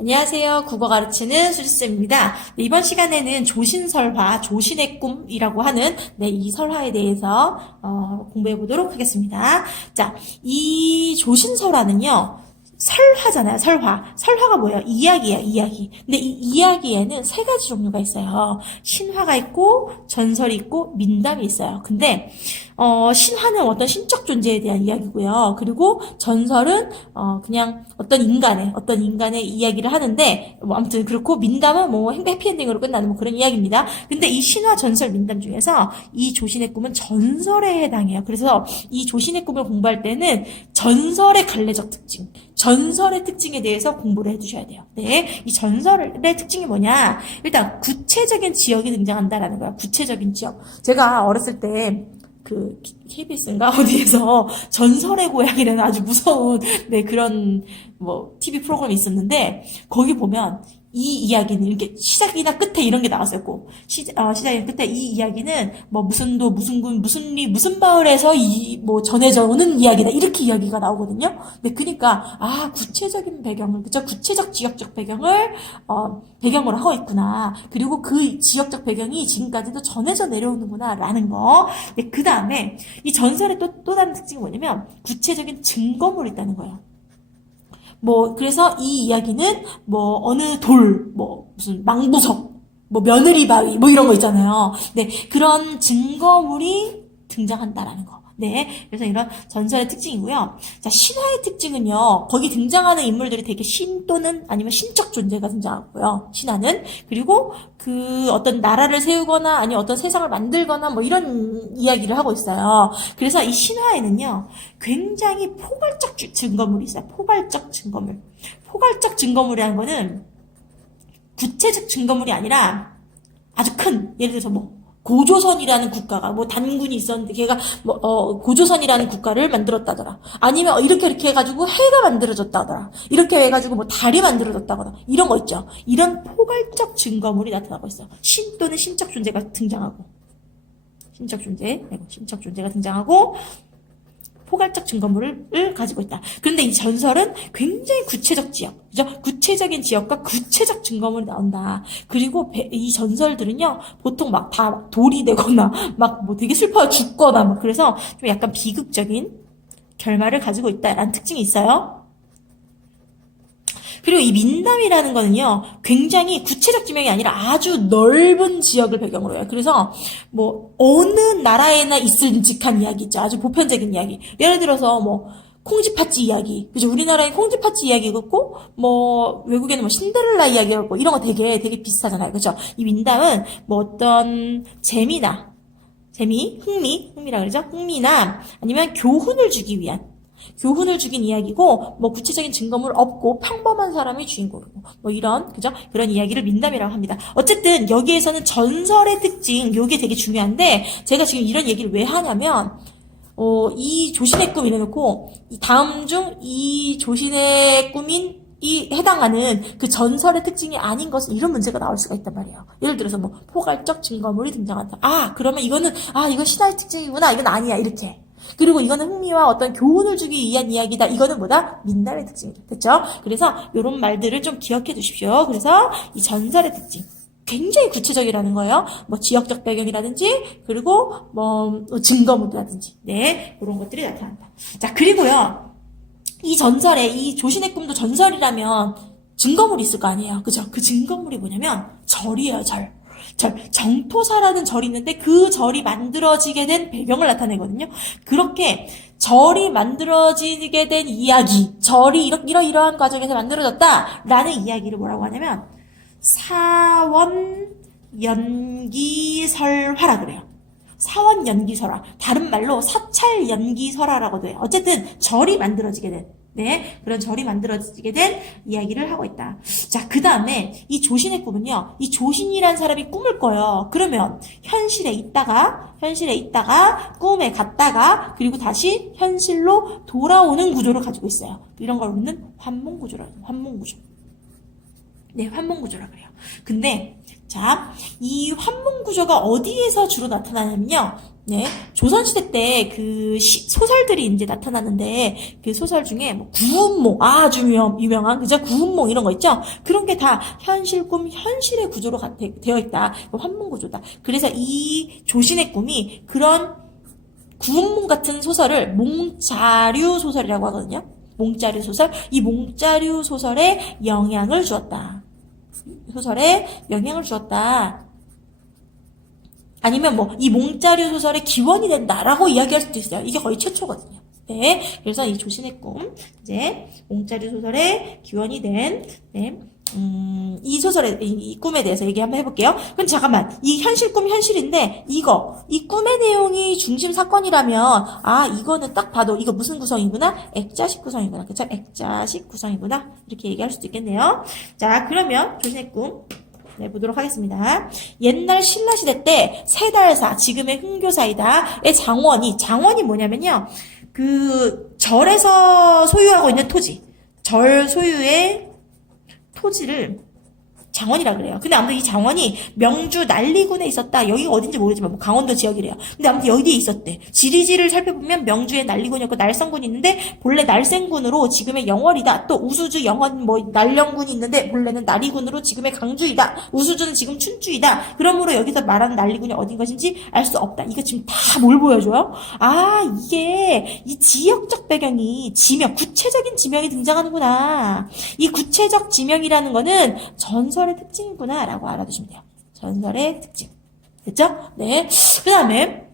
안녕하세요. 국어 가르치는 수지쌤입니다. 네, 이번 시간에는 조신설화, 조신의 꿈이라고 하는 이 설화에 대해서 공부해 보도록 하겠습니다. 자, 이 조신설화는요. 설화잖아요, 설화. 설화가 뭐예요? 이야기예요, 이야기. 근데 이 이야기에는 세 가지 종류가 있어요. 신화가 있고, 전설이 있고, 민담이 있어요. 근데, 신화는 어떤 신적 존재에 대한 이야기고요. 그리고 전설은, 그냥 어떤 인간의 이야기를 하는데, 아무튼 그렇고, 민담은 해피엔딩으로 끝나는 그런 이야기입니다. 근데 이 신화, 전설, 민담 중에서 이 조신의 꿈은 전설에 해당해요. 그래서 이 조신의 꿈을 공부할 때는 전설의 갈래적 특징, 전설의 특징에 대해서 공부를 해두셔야 돼요. 네, 이 전설의 특징이 뭐냐? 일단 구체적인 지역이 등장한다라는 거야. 구체적인 지역. 제가 어렸을 때 KBS인가 어디에서 전설의 고향이라는 아주 무서운 그런 TV 프로그램이 있었는데 거기 보면 이 이야기는 이렇게 시작이나 끝에 이런 게 나왔었고 시작이나 끝에 이 이야기는 무슨 도 무슨 군 무슨 리 무슨 마을에서 전해져 오는 이야기다 이렇게 이야기가 나오거든요. 그러니까 구체적인 배경을 구체적 지역적 배경을 배경으로 하고 있구나. 그리고 그 지역적 배경이 지금까지도 전해져 내려오는구나라는 거. 그 다음에 이 전설의 또 다른 특징이 뭐냐면 구체적인 증거물이 있다는 거예요. 그래서 이 이야기는 어느 돌, 무슨 망부석, 며느리 바위, 이런 거 있잖아요. 그런 증거물이 등장한다라는 거. 그래서 이런 전설의 특징이고요. 자, 신화의 특징은요, 거기 등장하는 인물들이 되게 신 또는 아니면 신적 존재가 등장하고요. 신화는. 그리고 어떤 나라를 세우거나 아니면 어떤 세상을 만들거나 이런 이야기를 하고 있어요. 그래서 이 신화에는요, 굉장히 포괄적 증거물이 있어요. 포괄적 증거물. 포괄적 증거물이라는 거는 구체적 증거물이 아니라 아주 큰, 예를 들어서 고조선이라는 국가가 단군이 있었는데 걔가 고조선이라는 국가를 만들었다더라. 아니면 이렇게 해가지고 해가 만들어졌다더라. 이렇게 해가지고 달이 만들어졌다거나 이런 거 있죠. 이런 포괄적 증거물이 나타나고 있어. 신 또는 신적 존재가 등장하고 신적 존재가 등장하고 포괄적 증거물을 가지고 있다. 그런데 이 전설은 굉장히 구체적 지역, 그죠? 구체적인 지역과 구체적 증거물이 나온다. 그리고 이 전설들은요, 보통 다 돌이 되거나, 되게 슬퍼 죽거나, 그래서 좀 약간 비극적인 결말을 가지고 있다라는 특징이 있어요. 그리고 이 민담이라는 거는요, 굉장히 구체적 지명이 아니라 아주 넓은 지역을 배경으로 해요. 그래서, 어느 나라에나 있을 직한 이야기 있죠. 아주 보편적인 이야기. 예를 들어서, 콩쥐팥쥐 이야기. 그죠? 우리나라에 콩쥐팥쥐 이야기가 있고, 외국에는 신데렐라 이야기가 있고, 이런 거 되게 비슷하잖아요. 그죠? 이 민담은 어떤 흥미라 그러죠? 흥미나 아니면 교훈을 주기 위한 교훈을 주긴 이야기고, 구체적인 증거물 없고, 평범한 사람이 주인공이고, 그런 이야기를 민담이라고 합니다. 어쨌든, 여기에서는 전설의 특징, 요게 되게 중요한데, 제가 지금 이런 얘기를 왜 하냐면, 이 조신의 꿈 이래놓고, 다음 중 이 조신의 꿈인 해당하는 그 전설의 특징이 아닌 것은 이런 문제가 나올 수가 있단 말이에요. 예를 들어서 포괄적 증거물이 등장한다. 그러면 이건 신화의 특징이구나. 이건 아니야. 이렇게. 그리고 이거는 흥미와 어떤 교훈을 주기 위한 이야기다. 이거는 민담의 특징이죠. 됐죠? 그래서 이런 말들을 좀 기억해 두십시오. 그래서 이 전설의 특징. 굉장히 구체적이라는 거예요. 지역적 배경이라든지, 그리고 증거물이라든지. 그런 것들이 나타난다. 자, 그리고요. 이 조신의 꿈도 전설이라면 증거물이 있을 거 아니에요. 그죠? 그 증거물이 뭐냐면 절이에요, 절. 정토사라는 절이 있는데 그 절이 만들어지게 된 배경을 나타내거든요. 그렇게 절이 만들어지게 된 이야기, 절이 이러한 과정에서 만들어졌다라는 이야기를 뭐라고 하냐면 사원연기설화라 그래요. 사원연기설화. 다른 말로 사찰연기설화라고도 해요. 어쨌든 절이 만들어지게 된 그런 절이 만들어지게 된 이야기를 하고 있다. 자, 그 다음에 이 조신의 꿈은요, 이 조신이라는 사람이 꿈을 꿔요. 그러면 현실에 있다가 꿈에 갔다가 그리고 다시 현실로 돌아오는 구조를 가지고 있어요. 이런 걸 우리는 환몽구조라 그래요. 근데 자, 이 환몽구조가 어디에서 주로 나타나냐면요, 네, 조선시대 때 그 소설들이 이제 나타났는데, 그 소설 중에 뭐 구운몽, 아주 유명한, 그죠? 구운몽 이런 거 있죠? 그런 게 다 현실 꿈, 현실의 구조로 되어 있다. 환문 구조다. 그래서 이 조신의 꿈이 그런 구운몽 같은 소설을 몽자류 소설이라고 하거든요. 몽자류 소설. 이 몽자류 소설에 영향을 주었다. 소설에 영향을 주었다. 아니면 뭐 이 몽자류 소설의 기원이 된다라고 이야기할 수도 있어요. 이게 거의 최초거든요. 네, 그래서 이 조신의 꿈, 이제 몽자류 소설의 기원이 된 이 소설의 이 꿈에 대해서 얘기 한번 해볼게요. 그럼 잠깐만, 이 현실 꿈 현실인데 이 꿈의 내용이 중심 사건이라면 이거는 딱 봐도 이거 무슨 구성이구나? 액자식 구성이구나. 그쵸? 액자식 구성이구나. 이렇게 얘기할 수도 있겠네요. 자, 그러면 조신의 꿈. 네, 보도록 하겠습니다. 옛날 신라시대 때 세달사, 지금의 흥교사이다의 장원이 뭐냐면요. 그 절에서 소유하고 있는 토지, 절 소유의 토지를 장원이라 그래요. 근데 아무튼 이 장원이 명주 난리군에 있었다. 여기가 어딘지 모르지만 뭐 강원도 지역이래요. 근데 아무튼 여기에 있었대. 지리지를 살펴보면 명주에 난리군이었고 날성군이 있는데 본래 날생군으로 지금의 영월이다. 또 우수주 영원 뭐 날령군이 있는데 본래는 나리군으로 지금의 강주이다. 우수주는 지금 춘주이다. 그러므로 여기서 말하는 난리군이 어딘 것인지 알 수 없다. 이거 지금 다 뭘 보여줘요? 이게 이 지역적 배경이 지명, 구체적인 지명이 등장하는구나. 이 구체적 지명이라는 거는 전설의 특징이구나 라고 알아두시면 돼요. 전설의 특징. 됐죠? 네. 그 다음에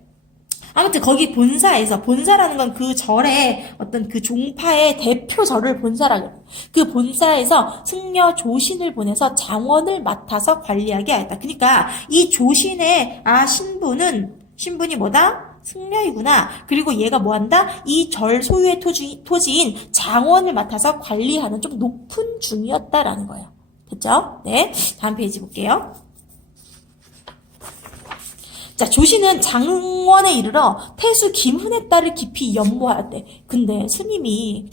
아무튼 거기 본사라는 건 그 절의 어떤 그 종파의 대표 절을 본사라고 해요. 그 본사에서 승려 조신을 보내서 장원을 맡아서 관리하게 하였다. 그러니까 이 조신의 신분이 뭐다? 승려이구나. 그리고 얘가 뭐한다? 이 절 소유의 토지인 장원을 맡아서 관리하는 좀 높은 중이었다라는 거예요. 됐죠? 네. 다음 페이지 볼게요. 자, 조신은 장원에 이르러 태수 김훈의 딸을 깊이 연모하였대. 근데 스님이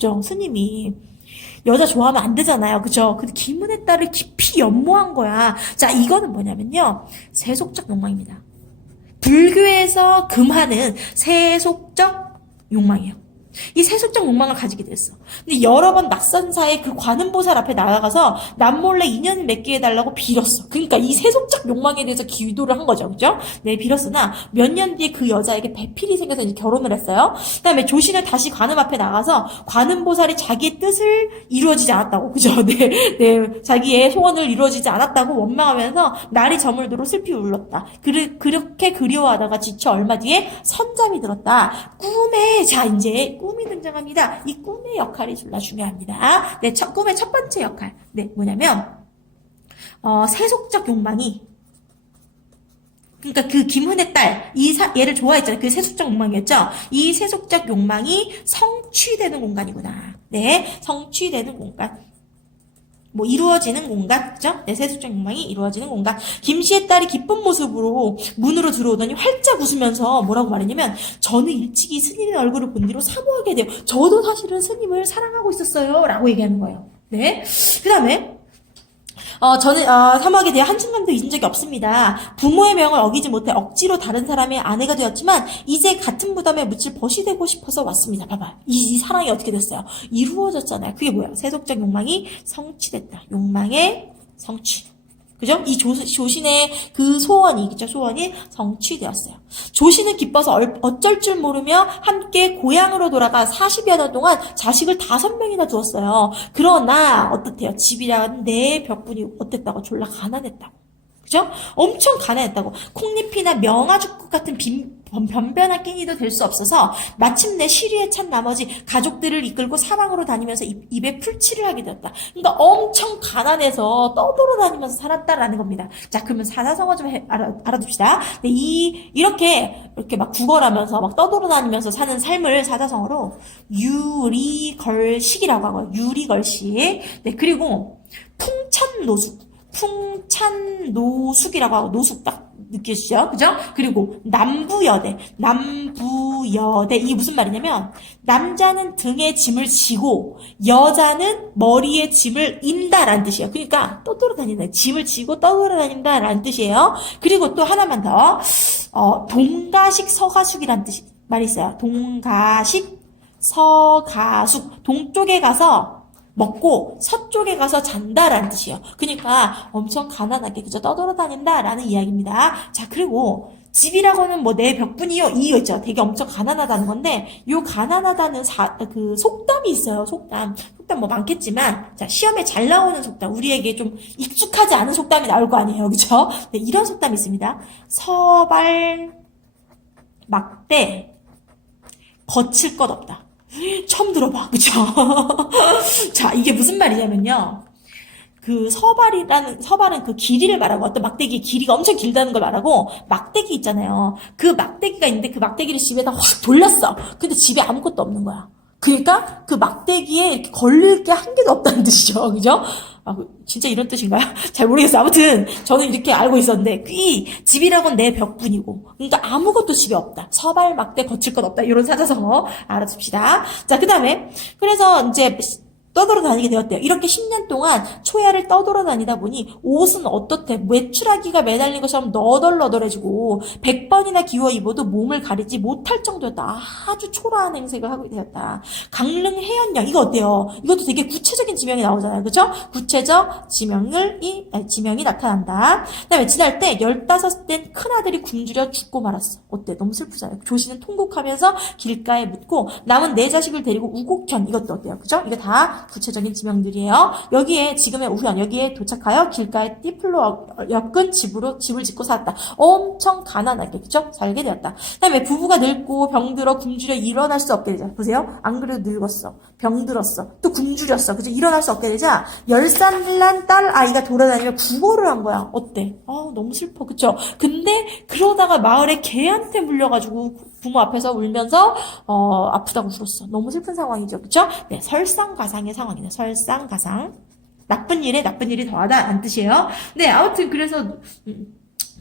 여자 좋아하면 안 되잖아요. 그죠? 근데 김훈의 딸을 깊이 연모한 거야. 자, 이거는 뭐냐면요. 세속적 욕망입니다. 불교에서 금하는 세속적 욕망이에요. 이 세속적 욕망을 가지게 됐어. 근데 여러 번 낙선사의 그 관음보살 앞에 나아가서 남몰래 인연을 맺게 해달라고 빌었어. 그러니까 이 세속적 욕망에 대해서 기도를 한 거죠. 그죠? 네, 빌었으나 몇 년 뒤에 그 여자에게 배필이 생겨서 이제 결혼을 했어요. 그 다음에 조신은 다시 관음 앞에 나가서 관음보살이 자기의 뜻을 이루어지지 않았다고. 그죠? 네, 자기의 소원을 이루어지지 않았다고 원망하면서 날이 저물도록 슬피 울렀다. 그렇게 그리워하다가 지쳐 얼마 뒤에 선잠이 들었다. 자, 이제 꿈이 등장합니다. 이 꿈의 역할이 졸라 중요합니다. 네, 꿈의 첫 번째 역할. 네, 뭐냐면, 세속적 욕망이, 그러니까 그 김훈의 딸, 얘를 좋아했잖아요. 그 세속적 욕망이었죠? 이 세속적 욕망이 성취되는 공간이구나. 네, 성취되는 공간. 뭐 이루어지는 공간, 그죠? 네, 세속적 욕망이 이루어지는 공간. 김씨의 딸이 기쁜 모습으로 문으로 들어오더니 활짝 웃으면서 뭐라고 말했냐면, 저는 일찍이 스님의 얼굴을 본 뒤로 사모하게 돼요. 저도 사실은 스님을 사랑하고 있었어요. 라고 얘기하는 거예요. 네. 그 다음에 저는 사모하게 대해 한순간도 잊은 적이 없습니다. 부모의 명을 어기지 못해 억지로 다른 사람의 아내가 되었지만 이제 같은 부담에 묻힐 벗이 되고 싶어서 왔습니다. 봐봐. 이 사랑이 어떻게 됐어요? 이루어졌잖아요. 그게 뭐야? 세속적 욕망이 성취됐다. 욕망의 성취. 그죠? 이 조신의 그 소원이 성취되었어요. 조신은 기뻐서 어쩔 줄 모르며 함께 고향으로 돌아가 40여 년 동안 자식을 5명이나 두었어요. 그러나 어떻대요? 집이란 내 벽분이 어땠다고? 졸라 가난했다고. 그죠? 엄청 가난했다고. 콩잎이나 명아죽국 같은 변변한 끼니도 될 수 없어서 마침내 시리에 찬 나머지 가족들을 이끌고 사방으로 다니면서 입에 풀칠을 하게 되었다. 그러니까 엄청 가난해서 떠돌아다니면서 살았다라는 겁니다. 자, 그러면 사자성어 좀 알아둡시다. 네, 이렇게 막 구걸하면서 막 떠돌아다니면서 사는 삶을 사자성어로 유리걸식이라고 하고요. 유리걸식. 네, 그리고 풍천노숙. 풍찬노숙이라고 하고, 노숙 딱 느끼시죠? 그죠? 그리고 남부여대. 이게 무슨 말이냐면, 남자는 등에 짐을 지고, 여자는 머리에 짐을 인다라는 뜻이에요. 그러니까, 떠돌아다닌다. 짐을 지고 떠돌아다닌다라는 뜻이에요. 그리고 또 하나만 더, 동가식 서가숙이라는 말이 있어요. 동가식 서가숙. 동쪽에 가서 먹고 서쪽에 가서 잔다라는 뜻이에요. 그러니까 엄청 가난하게 그저 떠돌아다닌다라는 이야기입니다. 자, 그리고 집이라고는 뭐 내 벽분이요 이거 있죠. 되게 엄청 가난하다는 건데 요 가난하다는 그 속담이 있어요. 속담 뭐 많겠지만 자, 시험에 잘 나오는 속담, 우리에게 좀 익숙하지 않은 속담이 나올 거 아니에요. 그죠? 네, 이런 속담이 있습니다. 서발 막대 거칠 것 없다. 처음 들어봐. 그쵸? 자, 이게 무슨 말이냐면요. 그 서발은 그 길이를 말하고 어떤 막대기의 길이가 엄청 길다는 걸 말하고 막대기 있잖아요. 그 막대기가 있는데 그 막대기를 집에다 확 돌렸어. 근데 집에 아무것도 없는 거야. 그러니까 그 막대기에 이렇게 걸릴 게 한 개도 없다는 뜻이죠. 그죠? 아, 진짜 이런 뜻인가요? 잘 모르겠어요. 아무튼 저는 이렇게 알고 있었는데 이 집이라고는 내 벽분이고 그러니까 아무것도 집에 없다. 서발 막대 거칠 것 없다. 이런 사자성어 알아둡시다. 자, 그 다음에 그래서 이제 떠돌아다니게 되었대요. 이렇게 10년 동안 초야를 떠돌아다니다 보니 옷은 어떻대? 외출하기가 매달린 것처럼 너덜너덜해지고 100번이나 기워 입어도 몸을 가리지 못할 정도였다. 아주 초라한 행색을 하게 되었다. 강릉 해연령 이거 어때요? 이것도 되게 구체적인 지명이 나오잖아요. 그죠? 구체적 지명이 나타난다. 그다음에 지날 때 15된 큰아들이 굶주려 죽고 말았어. 어때? 너무 슬프잖아요. 조씨는 통곡하면서 길가에 묻고 남은 네 자식을 데리고 우곡현 이것도 어때요? 그죠? 이거 다 구체적인 지명들이에요. 여기에 지금의 우현 여기에 도착하여 길가에 띠플로 엮은 집을 짓고 살았다. 엄청 가난하게 그죠? 살게 되었다. 그다음에 부부가 늙고 병들어 굶주려 일어날 수 없게 되자. 보세요. 안 그래도 늙었어. 병들었어. 또 굶주렸어. 그죠? 일어날 수 없게 되자 10살 난 딸 아이가 돌아다니며 부고를 한 거야. 어때? 너무 슬퍼. 그쵸? 근데 그러다가 마을에 개한테 물려가지고 부모 앞에서 울면서 아프다고 울었어. 너무 슬픈 상황이죠. 그쵸? 네, 설상가상의 상황이네. 설상가상. 나쁜 일에 나쁜 일이 더하다 란 뜻이에요. 네, 아무튼 그래서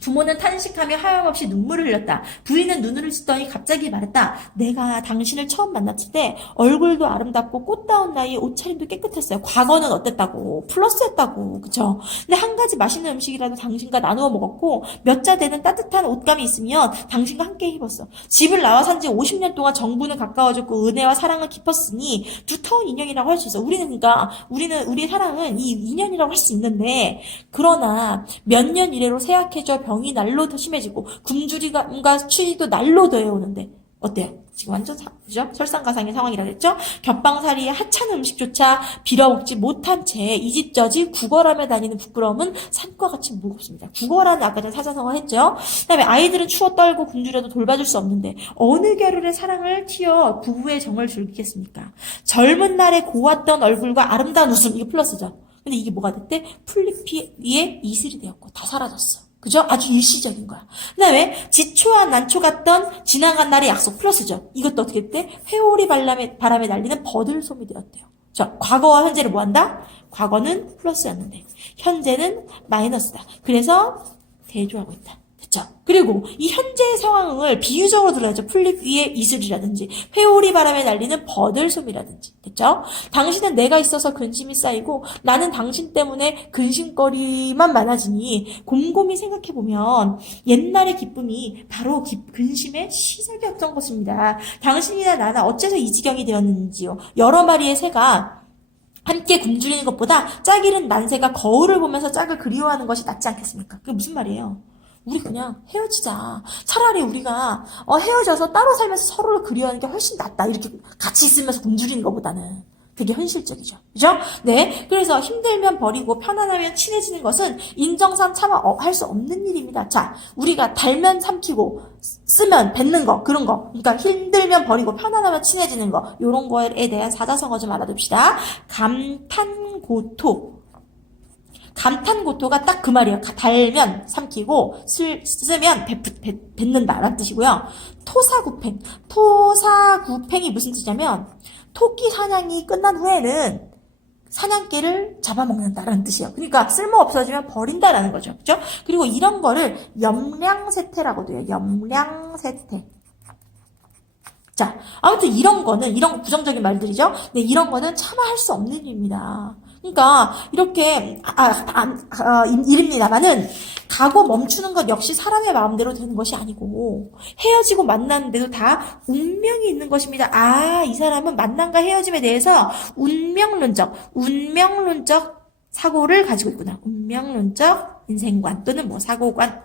부모는 탄식하며 하염없이 눈물을 흘렸다. 부인은 눈을 씻더니 갑자기 말했다. 내가 당신을 처음 만났을 때 얼굴도 아름답고 꽃다운 나이에 옷차림도 깨끗했어요. 과거는 어땠다고? 플러스였다고. 그쵸? 근데 한 가지 맛있는 음식이라도 당신과 나누어 먹었고 몇 자 되는 따뜻한 옷감이 있으면 당신과 함께 입었어. 집을 나와 산 지 50년 동안 정부는 가까워졌고 은혜와 사랑은 깊었으니 두터운 인연이라고 할 수 있어. 우리의 사랑은 이 인연이라고 할 수 있는데 그러나 몇 년 이래로 쇠약해져 병이 날로 더 심해지고 굶주림과 추위도 날로 더해오는데 어때요? 지금 완전 그죠? 설상가상의 상황이라 그랬죠? 겹방살이에 하찮은 음식조차 빌어먹지 못한 채 이 집 저 집 구걸하며 다니는 부끄러움은 산과 같이 무겁습니다. 구걸하는 아까 전에 사자성어 했죠? 그 다음에 아이들은 추워 떨고 굶주려도 돌봐줄 수 없는데 어느 겨를의 사랑을 튀어 부부의 정을 즐기겠습니까? 젊은 날에 고왔던 얼굴과 아름다운 웃음 이게 플러스죠. 근데 이게 뭐가 됐대? 풀잎이 이슬이 되었고 다 사라졌어. 그죠? 아주 일시적인 거야. 그 다음에 지초와 난초 같던 지나간 날의 약속 플러스죠. 이것도 어떻게 됐대? 회오리 바람에 날리는 버들솜이 되었대요. 자, 과거와 현재를 뭐 한다? 과거는 플러스였는데 현재는 마이너스다. 그래서 대조하고 있다. 됐죠? 그리고 이 현재의 상황을 비유적으로 들어야죠. 풀잎 위에 이슬이라든지 회오리 바람에 날리는 버들솜이라든지. 됐죠? 당신은 내가 있어서 근심이 쌓이고 나는 당신 때문에 근심거리만 많아지니 곰곰이 생각해보면 옛날의 기쁨이 바로 근심의 시작이었던 것입니다. 당신이나 나나 어째서 이 지경이 되었는지요. 여러 마리의 새가 함께 굶주리는 것보다 짝 잃은 난새가 거울을 보면서 짝을 그리워하는 것이 낫지 않겠습니까? 그게 무슨 말이에요? 우리 그냥 헤어지자. 차라리 우리가 헤어져서 따로 살면서 서로를 그리워하는 게 훨씬 낫다. 이렇게 같이 있으면서 굶주리는 것보다는. 되게 현실적이죠. 그죠? 네. 그래서 힘들면 버리고 편안하면 친해지는 것은 인정상 차마 할 수 없는 일입니다. 자, 우리가 달면 삼키고 쓰면 뱉는 거, 그런 거. 그러니까 힘들면 버리고 편안하면 친해지는 거. 요런 거에 대한 사자성어 좀 알아둡시다. 감탄고토가 딱 그 말이에요. 달면 삼키고 쓰면 뱉는다라는 뜻이고요. 토사구팽이 무슨 뜻이냐면 토끼 사냥이 끝난 후에는 사냥개를 잡아먹는다라는 뜻이에요. 그러니까 쓸모 없어지면 버린다라는 거죠. 그죠? 그리고 이런 거를 염량세태라고도 해요. 염량세태. 자, 아무튼 이런 거는, 이런 부정적인 말들이죠. 네, 이런 거는 차마 할 수 없는 일입니다. 그러니까, 이렇게, 일입니다만은, 가고 멈추는 것 역시 사람의 마음대로 되는 것이 아니고, 헤어지고 만났는데도 다 운명이 있는 것입니다. 아, 이 사람은 만남과 헤어짐에 대해서 운명론적 사고를 가지고 있구나. 운명론적 인생관 또는 뭐 사고관을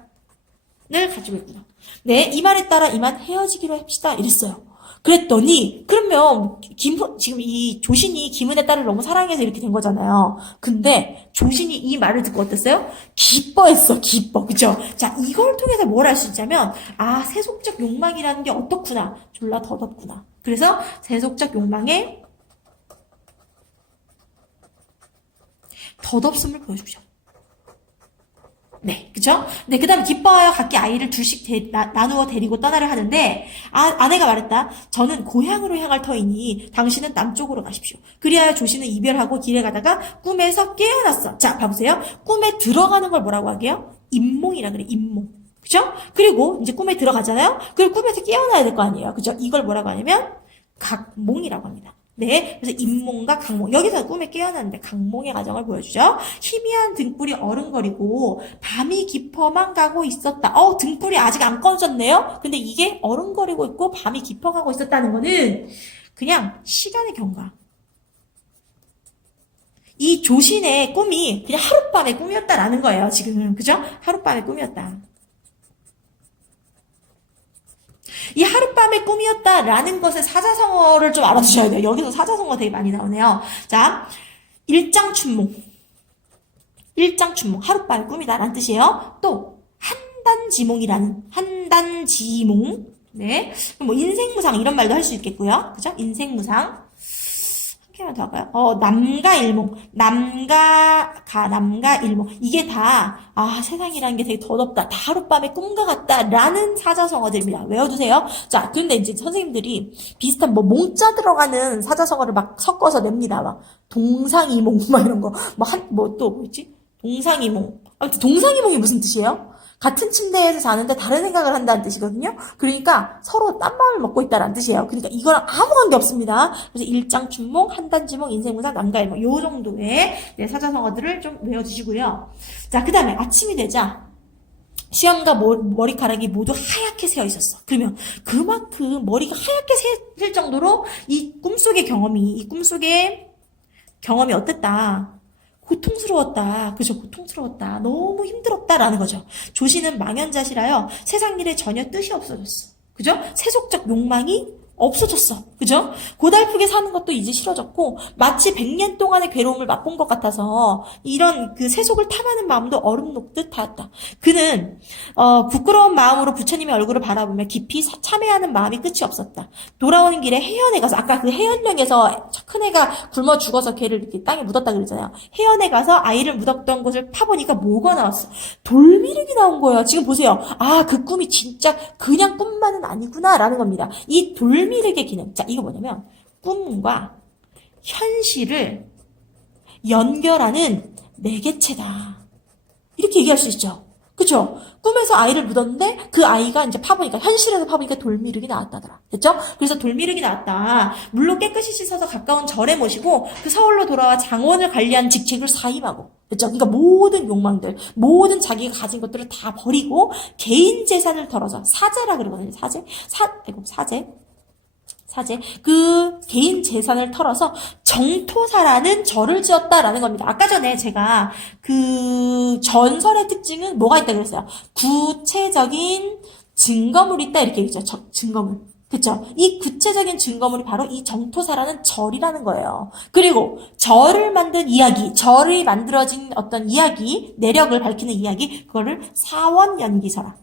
가지고 있구나. 네, 이 말에 따라 이만 헤어지기로 합시다. 이랬어요. 그랬더니 그러면 지금 이 조신이 김은의 딸을 너무 사랑해서 이렇게 된 거잖아요. 근데 조신이 이 말을 듣고 어땠어요? 기뻐했어. 기뻐. 그죠? 자, 이걸 통해서 뭘 알 수 있냐면 아, 세속적 욕망이라는 게 어떻구나. 졸라 더덥구나. 그래서 세속적 욕망의 덧없음을 보여주죠. 네, 그죠? 네, 그 다음에 기뻐하여 각기 아이를 둘씩 나누어 데리고 떠나려 하는데, 아내가 말했다. 저는 고향으로 향할 터이니 당신은 남쪽으로 가십시오. 그리하여 조씨는 이별하고 길에 가다가 꿈에서 깨어났어. 자, 봐보세요. 꿈에 들어가는 걸 뭐라고 하게요? 임몽이라 그래, 임몽. 그죠? 그리고 이제 꿈에 들어가잖아요? 그리고 꿈에서 깨어나야 될 거 아니에요. 그죠? 이걸 뭐라고 하냐면, 각몽이라고 합니다. 네, 그래서 임몽과 각몽. 여기서 꿈에 깨어났는데 각몽의 과정을 보여주죠. 희미한 등불이 어른거리고 밤이 깊어만 가고 있었다. 등불이 아직 안 꺼졌네요. 근데 이게 어른거리고 있고 밤이 깊어가고 있었다는 거는 그냥 시간의 경과. 이 조신의 꿈이 그냥 하룻밤의 꿈이었다라는 거예요. 지금은. 그죠? 하룻밤의 꿈이었다. 이 하룻밤의 꿈이었다라는 것의 사자성어를 좀 알아두셔야 돼요. 여기서 사자성어 되게 많이 나오네요. 자, 일장춘몽. 일장춘몽. 하룻밤의 꿈이다라는 뜻이에요. 또, 한단지몽. 네. 뭐, 인생무상 이런 말도 할 수 있겠고요. 그죠? 인생무상. 한 개만 더 할까요? 남가일몽. 남가일몽. 이게 다, 세상이라는 게 되게 더럽다. 다 하룻밤의 꿈과 같다. 라는 사자성어들입니다. 외워두세요. 자, 근데 이제 선생님들이 비슷한 몽자 들어가는 사자성어를 막 섞어서 냅니다. 막, 동상이몽, 이런 거. 뭐있지? 동상이몽. 아무튼, 동상이몽이 무슨 뜻이에요? 같은 침대에서 자는데 다른 생각을 한다는 뜻이거든요. 그러니까 서로 딴 마음을 먹고 있다는 뜻이에요. 그러니까 이거랑 아무 관계 없습니다. 그래서 일장춘몽, 한단지몽, 인생무상, 남가일몽 요 정도의 사자성어들을 좀 외워주시고요. 자, 그 다음에 아침이 되자 시험과 머리카락이 모두 하얗게 새어 있었어. 그러면 그만큼 머리가 하얗게 새일 정도로 이 꿈속의 경험이 어땠다? 고통스러웠다. 그죠? 고통스러웠다. 너무 힘들었다라는 거죠. 조씨는 망연자실하여 세상 일에 전혀 뜻이 없어졌어. 그죠? 세속적 욕망이 없어졌어. 그죠? 고달프게 사는 것도 이제 싫어졌고 마치 100년 동안의 괴로움을 맛본 것 같아서 이런 그 세속을 탐하는 마음도 얼음 녹듯 닿았다. 그는 부끄러운 마음으로 부처님의 얼굴을 바라보며 깊이 참회하는 마음이 끝이 없었다. 돌아오는 길에 해연에 가서 아까 그 해연령에서 큰 애가 굶어 죽어서 걔를 이렇게 땅에 묻었다 그랬잖아요. 해연에 가서 아이를 묻었던 곳을 파보니까 뭐가 나왔어? 돌미륵이 나온 거예요. 지금 보세요. 그 꿈이 진짜 그냥 꿈만은 아니구나라는 겁니다. 이 돌미륵의 기능. 자, 이거 뭐냐면 꿈과 현실을 연결하는 매개체다. 이렇게 얘기할 수 있죠. 그쵸? 꿈에서 아이를 묻었는데 그 아이가 이제 현실에서 파보니까 돌미륵이 나왔다더라. 됐죠? 그래서 돌미륵이 나왔다. 물로 깨끗이 씻어서 가까운 절에 모시고 그 서울로 돌아와 장원을 관리하는 직책을 사임하고. 됐죠? 그러니까 모든 욕망들, 모든 자기가 가진 것들을 다 버리고 개인 재산을 털어서 사제라 그러거든요. 사제. 그 개인 재산을 털어서 정토사라는 절을 지었다라는 겁니다. 아까 전에 제가 그 전설의 특징은 뭐가 있다 그랬어요. 구체적인 증거물이 있다 이렇게 얘기했죠. 증거물. 그쵸? 이 구체적인 증거물이 바로 이 정토사라는 절이라는 거예요. 그리고 절을 만든 이야기, 절이 만들어진 어떤 이야기, 내력을 밝히는 이야기, 그거를 사원연기설화.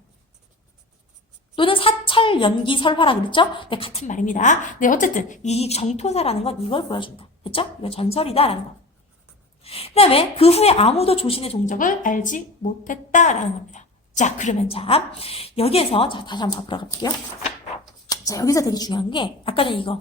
또는 사철연기설화라 그랬죠? 네, 같은 말입니다. 네, 어쨌든 이 정토사라는 건 이걸 보여준다. 그렇죠? 이건 전설이다라는 거. 그 다음에 그 후에 아무도 조신의 종적을 알지 못했다라는 겁니다. 자, 그러면 여기에서 다시 한번 앞으로 가볼게요. 자, 여기서 되게 중요한 게 아까 전에 이거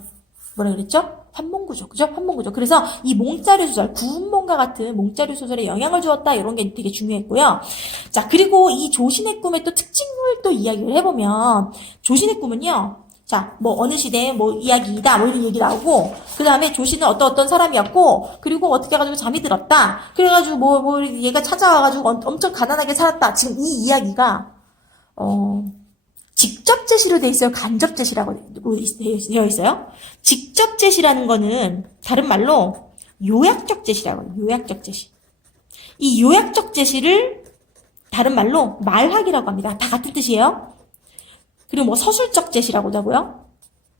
뭐라 그랬죠? 환몽구조, 그죠? 환몽구조. 그래서 이 몽자류 소설, 구운몽과 같은 몽자류 소설에 영향을 주었다, 이런 게 되게 중요했고요. 자, 그리고 이 조신의 꿈의 또 특징을 또 이야기를 해보면, 조신의 꿈은요, 자, 뭐, 어느 시대의 뭐, 이야기이다, 뭐, 이런 얘기 나오고, 그 다음에 조신은 어떤 사람이었고, 그리고 어떻게 해가지고 잠이 들었다, 그래가지고 얘가 찾아와가지고 엄청 가난하게 살았다. 지금 이 이야기가, 직접 제시로 돼 있어요? 간접 제시라고 되어 있어요? 직접 제시라는 거는 다른 말로 요약적 제시라고 해요. 요약적 제시. 이 요약적 제시를 다른 말로 말학이라고 합니다. 다 같은 뜻이에요. 그리고 뭐 서술적 제시라고도 하고요.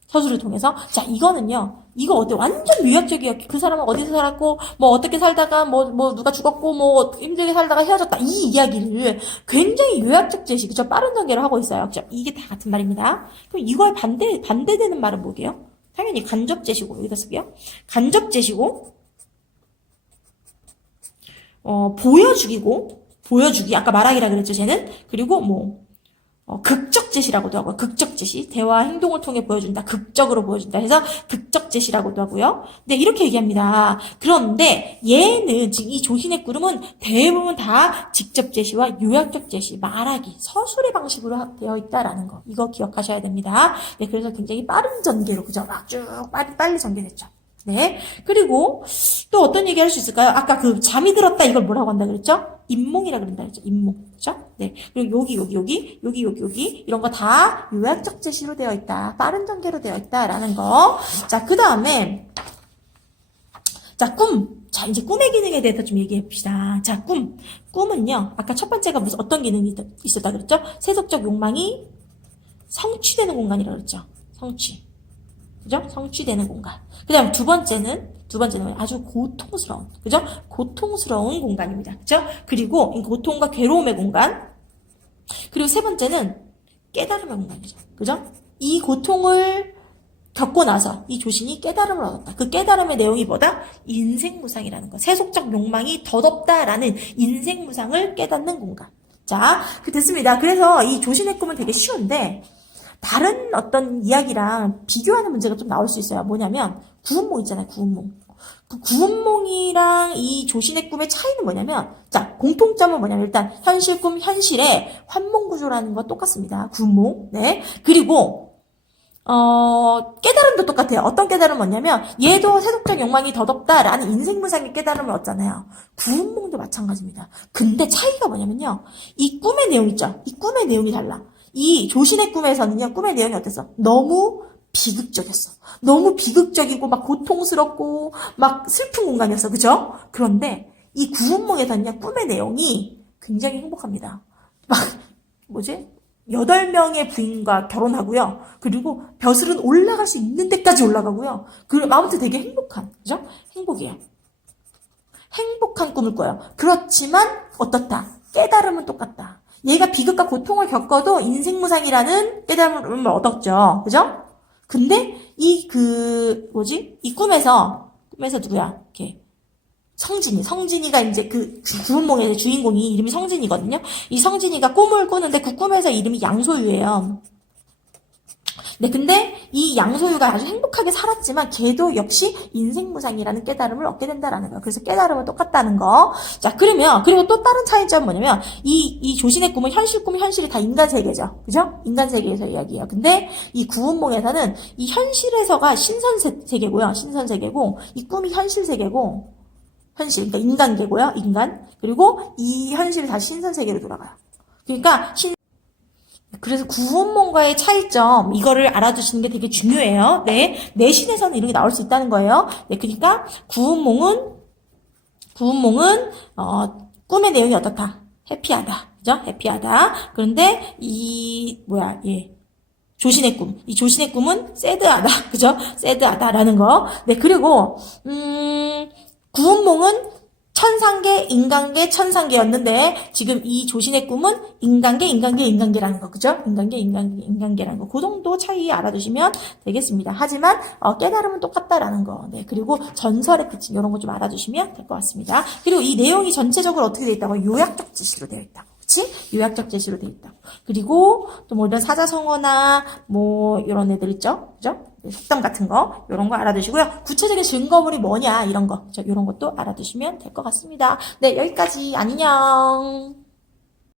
서술을 통해서. 자, 이거는요. 이거 어때? 완전 요약적이에요. 그 사람은 어디서 살았고, 뭐 어떻게 살다가, 뭐 누가 죽었고, 뭐 힘들게 살다가 헤어졌다. 이 이야기를 굉장히 요약적 제시, 그죠? 빠른 전개로 하고 있어요. 그죠? 이게 다 같은 말입니다. 그럼 이거에 반대되는 말은 뭐게요? 당연히 간접 제시고, 여기다 쓸게요. 간접 제시고, 보여주기. 아까 말하기라 그랬죠, 쟤는? 그리고 극적 제시라고도 하고요. 극적 제시. 대화 행동을 통해 보여준다. 극적으로 보여준다. 해서 극적 제시라고도 하고요. 네, 이렇게 얘기합니다. 그런데 얘는, 지금 이 조신의 꾸름은 대부분 다 직접 제시와 요약적 제시, 말하기, 서술의 방식으로 되어 있다라는 거. 이거 기억하셔야 됩니다. 네, 그래서 굉장히 빠른 전개로, 그죠? 막 쭉 빨리 전개됐죠. 네. 그리고 또 어떤 얘기 할 수 있을까요? 아까 그 잠이 들었다 이걸 뭐라고 한다 그랬죠? 인몽이라 그런다 그랬죠? 인몽. 그죠? 네. 그리고 여기 이런 거 다 요약적 제시로 되어 있다. 빠른 전개로 되어 있다라는 거. 자, 그 다음에 자, 꿈. 자, 이제 꿈의 기능에 대해서 좀 얘기해 봅시다. 자, 꿈. 꿈은요. 아까 첫 번째가 어떤 기능이 있었다 그랬죠? 세속적 욕망이 성취되는 공간이라고 그랬죠? 성취. 그죠? 성취되는 공간. 그 다음 두 번째는 아주 고통스러운, 그죠? 고통스러운 공간입니다. 그죠? 그리고 이 고통과 괴로움의 공간. 그리고 세 번째는 깨달음의 공간이죠. 그죠? 이 고통을 겪고 나서 이 조신이 깨달음을 얻었다. 그 깨달음의 내용이 뭐다? 인생무상이라는 거. 세속적 욕망이 덧없다라는 인생무상을 깨닫는 공간. 자, 됐습니다. 그래서 이 조신의 꿈은 되게 쉬운데, 다른 어떤 이야기랑 비교하는 문제가 좀 나올 수 있어요. 뭐냐면 구운몽 있잖아요. 구운몽. 그 구운몽이랑 이 조신의 꿈의 차이는 뭐냐면, 자, 공통점은 뭐냐면 일단 현실 꿈, 현실의 환몽구조라는 건 똑같습니다. 구운몽. 네. 그리고 깨달음도 똑같아요. 어떤 깨달음은 뭐냐면 얘도 세속적 욕망이 덧없다라는 인생무상의 깨달음을 얻잖아요. 구운몽도 마찬가지입니다. 근데 차이가 뭐냐면요. 이 꿈의 내용 있죠. 이 꿈의 내용이 달라. 이 조신의 꿈에서는요, 꿈의 내용이 어땠어? 너무 비극적이었어. 너무 비극적이고, 막 고통스럽고, 막 슬픈 공간이었어. 그죠? 그런데 이 구운몽에서는요, 꿈의 내용이 굉장히 행복합니다. 막, 8명의 부인과 결혼하고요. 그리고 벼슬은 올라갈 수 있는 데까지 올라가고요. 아무튼 되게 행복한, 그죠? 행복이에요. 행복한 꿈을 꿔요. 그렇지만, 어떻다? 깨달음은 똑같다. 얘가 비극과 고통을 겪어도 인생무상이라는 깨달음을 얻었죠. 그죠? 근데 이 꿈에서 누구야? 이렇게 성진이가 이제 그 구운몽의 주인공이 이름이 성진이거든요. 이 성진이가 꿈을 꾸는데 그 꿈에서 이름이 양소유예요. 네, 근데 이 양소유가 아주 행복하게 살았지만 걔도 역시 인생무상이라는 깨달음을 얻게 된다라는 거예요. 그래서 깨달음은 똑같다는 거. 자, 그리고 또 다른 차이점은 뭐냐면 이 조신의 꿈은 현실이 다 인간 세계죠. 그죠? 인간 세계에서 이야기예요. 근데 이 구운몽에서는 이 현실에서가 신선 세계고요. 신선 세계고 이 꿈이 현실 세계고 그러니까 인간계고요. 인간. 그리고 이 현실이 다시 신선 세계로 돌아가요. 그러니까 그래서 구운몽과의 차이점, 이거를 알아두시는 게 되게 중요해요. 네. 내신에서는 이런 게 나올 수 있다는 거예요. 네. 그러니까 구운몽은, 꿈의 내용이 어떻다? 해피하다. 그죠? 해피하다. 그런데, 조신의 꿈은 새드하다. 그죠? 새드하다라는 거. 네. 그리고, 구운몽은 천상계, 인간계, 천상계였는데 지금 이 조신의 꿈은 인간계라는 거, 그죠? 인간계라는 거. 그 정도 차이 알아두시면 되겠습니다. 하지만 깨달음은 똑같다라는 거. 네, 그리고 전설의 특징 이런 거 좀 알아두시면 될 것 같습니다. 그리고 이 내용이 전체적으로 어떻게 되어 있다고? 요약적 지시로 되어 있다고, 그렇지? 요약적 제시로 돼 있다. 그리고 또 뭐 이런 사자성어나 뭐 이런 애들 있죠? 그죠? 속담 같은 거 이런 거 알아두시고요. 구체적인 증거물이 뭐냐 이런 거 이런 것도 알아두시면 될 것 같습니다. 네, 여기까지. 안녕.